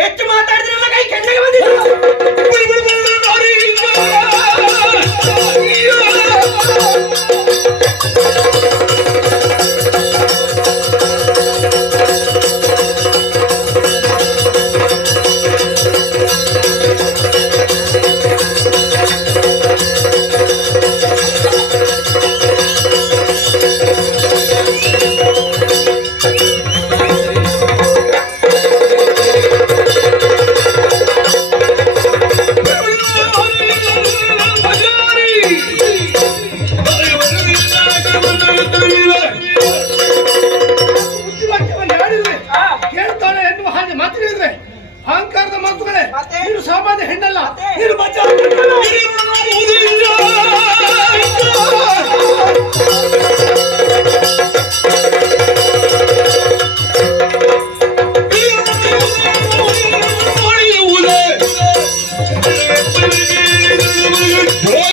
ಹೆಚ್ಚು ಮಾತಾಡಿದ್ರಲ್ಲ ಕೈ ಕೆಂಡಗೆ ಬಂದಿಲ್ಲ. ಅಹಂಕಾರದ ಮಾತುಗಳೇ, ನೀನು ಸಾಮಾನ್ಯ ಹೆಣ್ಣಲ್ಲ, ನೀನು ಮಜಾ